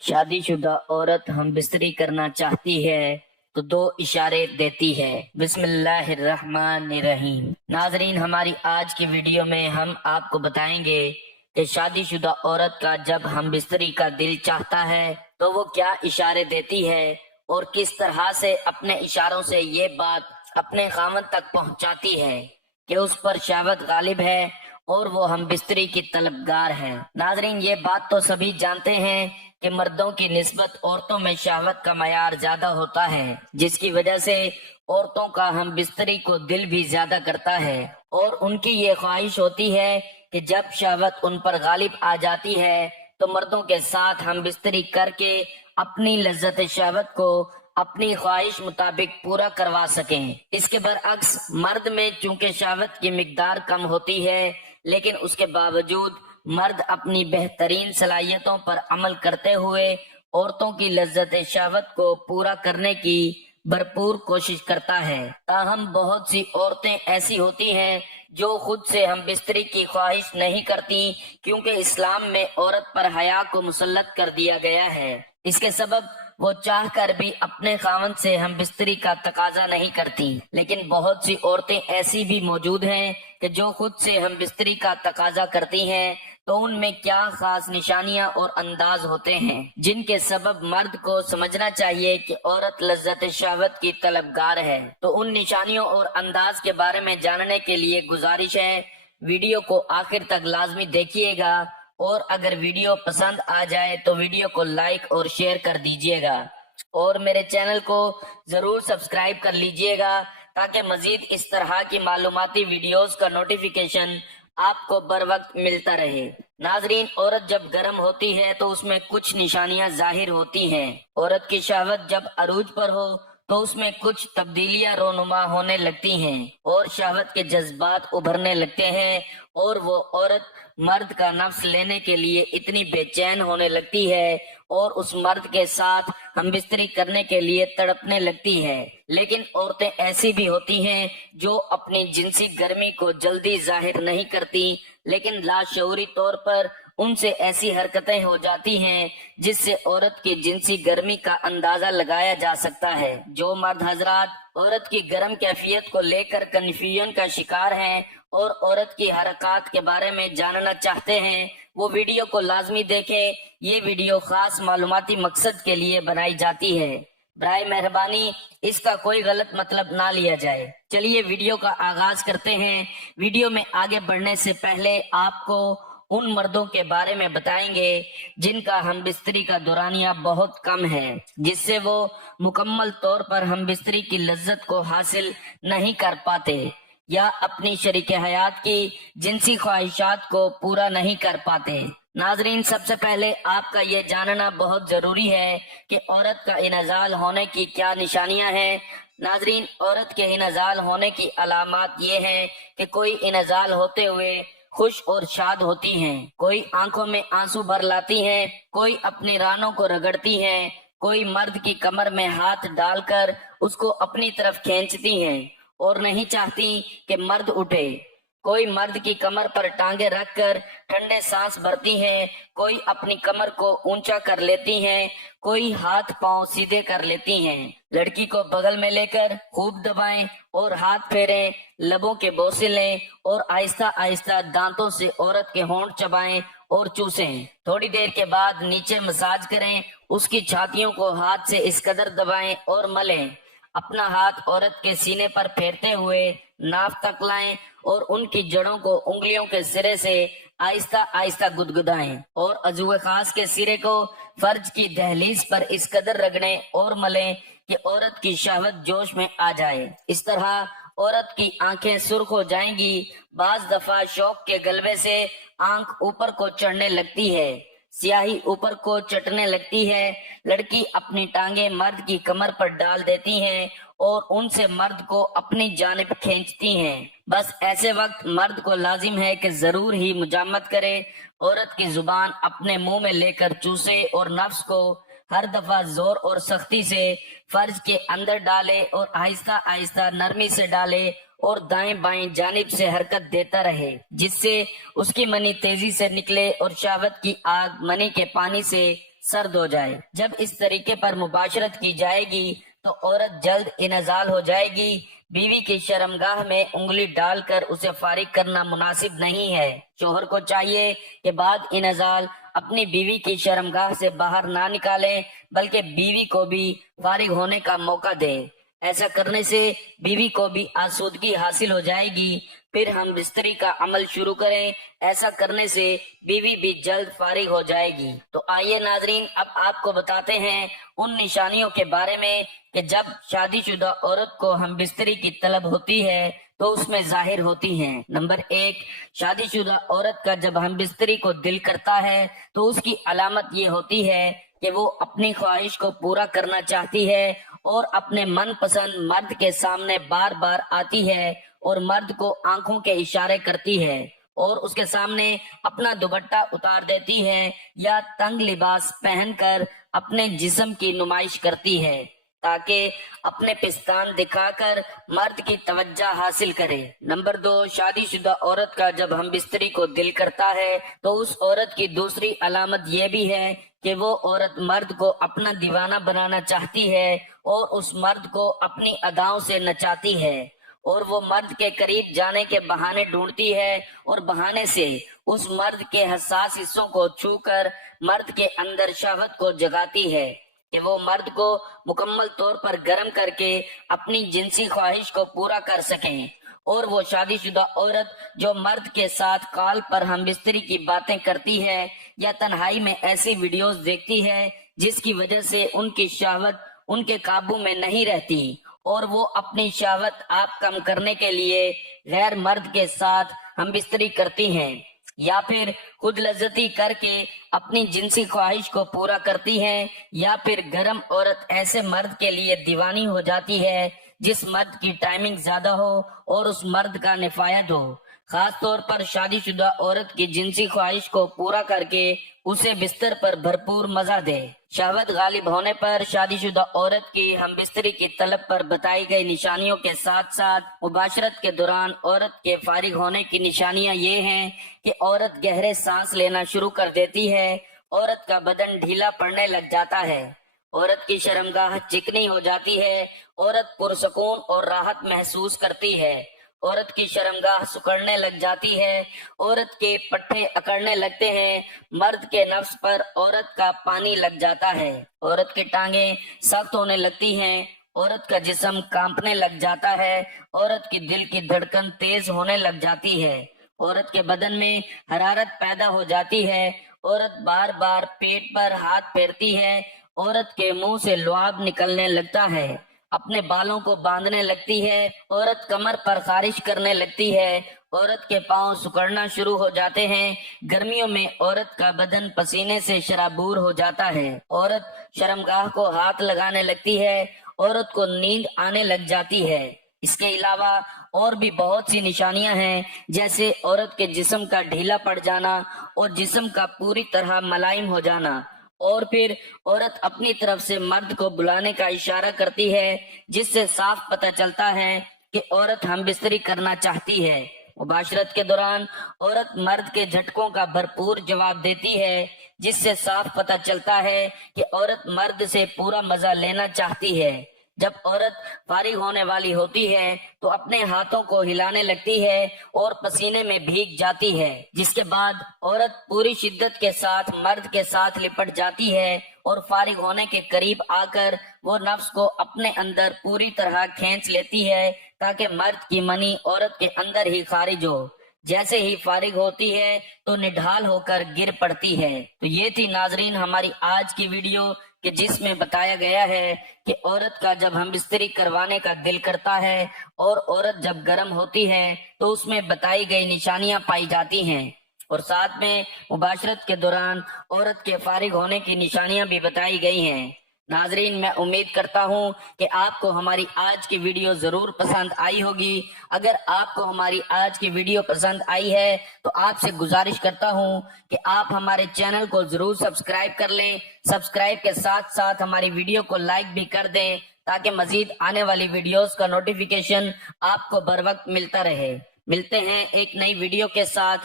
شادی شدہ عورت ہم بستری کرنا چاہتی ہے تو دو اشارے دیتی ہے۔ بسم اللہ الرحمن الرحیم۔ ناظرین، ہماری آج کی ویڈیو میں ہم آپ کو بتائیں گے کہ شادی شدہ عورت کا جب ہم بستری کا دل چاہتا ہے تو وہ کیا اشارے دیتی ہے اور کس طرح سے اپنے اشاروں سے یہ بات اپنے خاوند تک پہنچاتی ہے کہ اس پر شہوت غالب ہے اور وہ ہم بستری کی طلبگار ہے۔ ناظرین، یہ بات تو سبھی جانتے ہیں کہ مردوں کی نسبت عورتوں میں شہوت کا معیار زیادہ ہوتا ہے، جس کی وجہ سے عورتوں کا ہم بستری کو دل بھی زیادہ کرتا ہے اور ان کی یہ خواہش ہوتی ہے کہ جب شہوت ان پر غالب آ جاتی ہے تو مردوں کے ساتھ ہم بستری کر کے اپنی لذت شہوت کو اپنی خواہش مطابق پورا کروا سکیں۔ اس کے برعکس مرد میں چونکہ شہوت کی مقدار کم ہوتی ہے، لیکن اس کے باوجود مرد اپنی بہترین صلاحیتوں پر عمل کرتے ہوئے عورتوں کی لذت شہوت کو پورا کرنے کی بھرپور کوشش کرتا ہے۔ تاہم بہت سی عورتیں ایسی ہوتی ہیں جو خود سے ہم بستری کی خواہش نہیں کرتی، کیونکہ اسلام میں عورت پر حیا کو مسلط کر دیا گیا ہے۔ اس کے سبب وہ چاہ کر بھی اپنے خاوند سے ہم بستری کا تقاضا نہیں کرتی۔ لیکن بہت سی عورتیں ایسی بھی موجود ہیں کہ جو خود سے ہم بستری کا تقاضا کرتی ہیں، تو ان میں کیا خاص نشانیاں اور انداز ہوتے ہیں جن کے سبب مرد کو سمجھنا چاہیے کہ عورت لذت شہوت کی طلبگار ہے۔ تو ان نشانیوں اور انداز کے بارے میں جاننے کے لیے گزارش ہے ویڈیو کو آخر تک لازمی دیکھیے گا، اور اگر ویڈیو پسند آ جائے تو ویڈیو کو لائک اور شیئر کر دیجیے گا، اور میرے چینل کو ضرور سبسکرائب کر لیجیے گا تاکہ مزید اس طرح کی معلوماتی ویڈیوز کا نوٹیفیکیشن آپ کو بر وقت ملتا رہے۔ ناظرین، عورت جب گرم ہوتی ہے تو اس میں کچھ نشانیاں ظاہر ہوتی ہیں۔ عورت کی شہوت جب عروج پر ہو تو اس میں کچھ تبدیلیاں رونما ہونے لگتی ہیں اور شہوت کے جذبات ابھرنے لگتے ہیں، اور وہ عورت مرد کا نفس لینے کے لیے اتنی بے چین ہونے لگتی ہے اور اس مرد کے ساتھ ہم بستری کرنے کے لیے تڑپنے لگتی ہے۔ لیکن عورتیں ایسی بھی ہوتی ہیں جو اپنی جنسی گرمی کو جلدی ظاہر نہیں کرتی، لیکن لاشعوری طور پر ان سے ایسی حرکتیں ہو جاتی ہیں جس سے عورت کی جنسی گرمی کا اندازہ لگایا جا سکتا ہے۔ جو مرد حضرات عورت کی گرم کیفیت کو لے کر کنفیوژن کا شکار ہیں اور عورت کی حرکات کے بارے میں جاننا چاہتے ہیں، وہ ویڈیو کو لازمی دیکھیں۔ یہ ویڈیو خاص معلوماتی مقصد کے لیے بنائی جاتی ہے، برائے مہربانی اس کا کوئی غلط مطلب نہ لیا جائے۔ چلیے ویڈیو کا آغاز کرتے ہیں۔ ویڈیو میں آگے بڑھنے سے پہلے آپ کو ان مردوں کے بارے میں بتائیں گے جن کا ہم بستری کا دورانیہ بہت کم ہے، جس سے وہ مکمل طور پر ہم بستری کی لذت کو حاصل نہیں کر پاتے یا اپنی شریک حیات کی جنسی خواہشات کو پورا نہیں کر پاتے۔ ناظرین، سب سے پہلے آپ کا یہ جاننا بہت ضروری ہے کہ عورت کا انزال ہونے کی کیا نشانیاں ہیں۔ ناظرین، عورت کے انزال ہونے کی علامات یہ ہیں کہ کوئی انزال ہوتے ہوئے خوش اور شاد ہوتی ہیں، کوئی آنکھوں میں آنسو بھر لاتی ہیں، کوئی اپنی رانوں کو رگڑتی ہیں، کوئی مرد کی کمر میں ہاتھ ڈال کر اس کو اپنی طرف کھینچتی ہیں اور نہیں چاہتی کہ مرد اٹھے، کوئی مرد کی کمر پر ٹانگیں رکھ کر ٹھنڈے سانس بھرتی ہیں، کوئی اپنی کمر کو اونچا کر لیتی ہیں، کوئی ہاتھ پاؤں سیدھے کر لیتی ہیں۔ لڑکی کو بغل میں لے کر خوب دبائیں اور ہاتھ پھیریں، لبوں کے بوسے لیں اور آہستہ آہستہ دانتوں سے عورت کے ہونٹ چبائیں اور چوسیں۔ تھوڑی دیر کے بعد نیچے مساج کریں، اس کی چھاتیوں کو ہاتھ سے اس قدر دبائیں اور ملیں۔ اپنا ہاتھ عورت کے سینے پر پھیرتے ہوئے ناف تک لائیں اور ان کی جڑوں کو انگلیوں کے سرے سے آہستہ آہستہ گدگدائیں اور عضو خاص کے سرے کو فرج کی دہلیز پر اس قدر رگڑیں اور ملیں کہ عورت کی شہوت جوش میں آ جائے۔ اس طرح عورت کی آنکھیں سرخ ہو جائیں گی۔ بعض دفعہ شوق کے غلبے سے آنکھ اوپر کو چڑھنے لگتی ہے، سیاہی اوپر کو چٹنے لگتی ہے، لڑکی اپنی ٹانگیں مرد کی کمر پر ڈال دیتی ہیں اور ان سے مرد کو اپنی جانب کھینچتی ہیں۔ بس ایسے وقت مرد کو لازم ہے کہ ضرور ہی مجامت کرے، عورت کی زبان اپنے منہ میں لے کر چوسے اور نفس کو ہر دفعہ زور اور سختی سے فرج کے اندر ڈالے اور آہستہ آہستہ نرمی سے ڈالے اور دائیں بائیں جانب سے حرکت دیتا رہے، جس سے اس کی منی تیزی سے نکلے اور شہوت کی آگ منی کے پانی سے सर्द हो जाए। जब इस तरीके पर मुबाशरत की जाएगी तो औरत जल्द इनजाल हो जाएगी। बीवी की शर्मगाह में उंगली डालकर उसे फारिग करना मुनासिब नहीं है। शोहर को चाहिए कि बाद इनजाल अपनी बीवी की शर्मगाह से बाहर ना निकालें, बल्कि बीवी को भी फारिग होने का मौका दे। ऐसा करने से बीवी को भी आसूदगी हासिल हो जाएगी। फिर हम बिस्तरी का अमल शुरू करें। ऐसा करने से बीवी भी जल्द फारिग हो जाएगी। तो आइए नाजरीन, अब आपको बताते हैं उन निशानियों के बारे में कि जब शादीशुदा औरत को हम बिस्तरी की तलब होती है तो उसमें जाहिर होती हैं। नंबर 1, शादीशुदा औरत का जब हम बिस्तरी को दिल करता है तो उसकी अलामत ये होती है कि वो अपनी ख्वाहिश को पूरा करना चाहती है और अपने मनपसंद मर्द के सामने बार बार आती है और मर्द को आंखों के इशारे करती है और उसके सामने अपना दुपट्टा उतार देती है या तंग लिबास पहनकर अपने जिस्म की नुमाइश करती है ताकि अपने पिस्तान दिखाकर मर्द की तवज्जो हासिल करे। नंबर 2, शादीशुदा औरत का जब हम बिस्तरी को दिल करता है तो उस औरत की दूसरी अलामत यह भी है कि वो औरत मर्द को अपना दीवाना बनाना चाहती है और उस मर्द को अपनी अदाओं से नचाती है और वो मर्द के करीब जाने के बहाने ढूंढती है और बहाने से उस मर्द के हसास हिस्सों को छूकर मर्द के अंदर शहवत को जगाती है कि वो मर्द को मुकम्मल तौर पर गर्म करके अपनी जिनसी ख्वाहिश को पूरा कर सकें। और वो शादीशुदा औरत जो मर्द के साथ कॉल पर हम बिस्तरी की बातें करती है या तन्हाई में ऐसी वीडियोस देखती है जिसकी वजह से उनकी शहवत उनके काबू में नहीं रहती और वो अपनी शहवत आप कम करने के लिए गैर मर्द के साथ हम बिस्तरी करती हैं या फिर खुद लज्जती करके अपनी जिनसी ख्वाहिश को पूरा करती हैं या फिर गर्म औरत ऐसे मर्द के लिए दीवानी हो जाती है जिस मर्द की टाइमिंग ज्यादा हो और उस मर्द का निफायत हो। खास तौर पर शादीशुदा औरत की जिनसी ख्वाहिश को पूरा करके उसे बिस्तर पर भरपूर मजा दे। शहवत गालिब होने पर शादीशुदा औरत की हम बिस्तरी की तलब पर बताई गई निशानियों के साथ साथ मुबाशरत के दौरान औरत के फारिग होने की निशानियां ये हैं कि औरत गहरे सांस लेना शुरू कर देती है, औरत का बदन ढीला पड़ने लग जाता है, औरत की शर्मगाह चिकनी हो जाती है, औरत पुरसकून और राहत महसूस करती है, औरत की शर्मगाह सुकड़ने लग जाती है, औरत के पट्टे अकड़ने लगते हैं, मर्द के नफ्स पर औरत का पानी लग जाता है, औरत की टांगें सख्त होने लगती हैं, औरत का जिस्म कांपने लग जाता है, औरत की दिल की धड़कन तेज होने लग जाती है, औरत के बदन में हरारत पैदा हो जाती है, औरत बार बार पेट पर हाथ फेरती है, औरत के मुंह से लुआब निकलने लगता है, अपने बालों को बांधने लगती है, औरत कमर पर खारिश करने लगती है, औरत के पांव सिकुड़ना शुरू हो जाते हैं, गर्मियों में औरत का बदन पसीने से शराबूर हो जाता है, औरत शर्मगाह को हाथ लगाने लगती है, औरत को नींद आने लग जाती है। इसके अलावा और भी बहुत सी निशानियां हैं, जैसे औरत के जिस्म का ढीला पड़ जाना और जिस्म का पूरी तरह मुलायम हो जाना, और फिर औरत अपनी तरफ से मर्द को बुलाने का इशारा करती है, जिससे साफ पता चलता है कि औरत हम बिस्तरी करना चाहती है। मुबाशरत के दौरान औरत मर्द के झटकों का भरपूर जवाब देती है, जिससे साफ पता चलता है कि औरत मर्द से पूरा मजा लेना चाहती है। जब औरत फारिग होने वाली होती है तो अपने हाथों को हिलाने लगती है और पसीने में भीग जाती है, जिसके बाद औरत पूरी शिद्दत के साथ मर्द के साथ लिपट जाती है और फारिग होने के करीब आकर वो नफ्स को अपने अंदर पूरी तरह खींच लेती है ताकि मर्द की मनी औरत के अंदर ही खारिज हो। जैसे ही फारिग होती है तो निढाल होकर गिर पड़ती है। तो ये थी नाजरीन हमारी आज की वीडियो कि जिसमें बताया गया है कि औरत का जब हम बिस्तरी करवाने का दिल करता है और औरत जब गर्म होती है तो उसमें बताई गई निशानियां पाई जाती हैं, और साथ में मुबाशरत के दौरान औरत के फारिग होने की निशानियां भी बताई गई हैं। नाजरीन, मैं उम्मीद करता हूं कि आपको हमारी आज की वीडियो जरूर पसंद आई होगी। अगर आपको हमारी आज की वीडियो पसंद आई है तो आपसे गुजारिश करता हूं कि आप हमारे चैनल को जरूर सब्सक्राइब कर लें। सब्सक्राइब के साथ साथ हमारी वीडियो को लाइक भी कर दें ताकि मजीद आने वाली वीडियोस का नोटिफिकेशन आपको बर वक्त मिलता रहे। मिलते हैं एक नई वीडियो के साथ।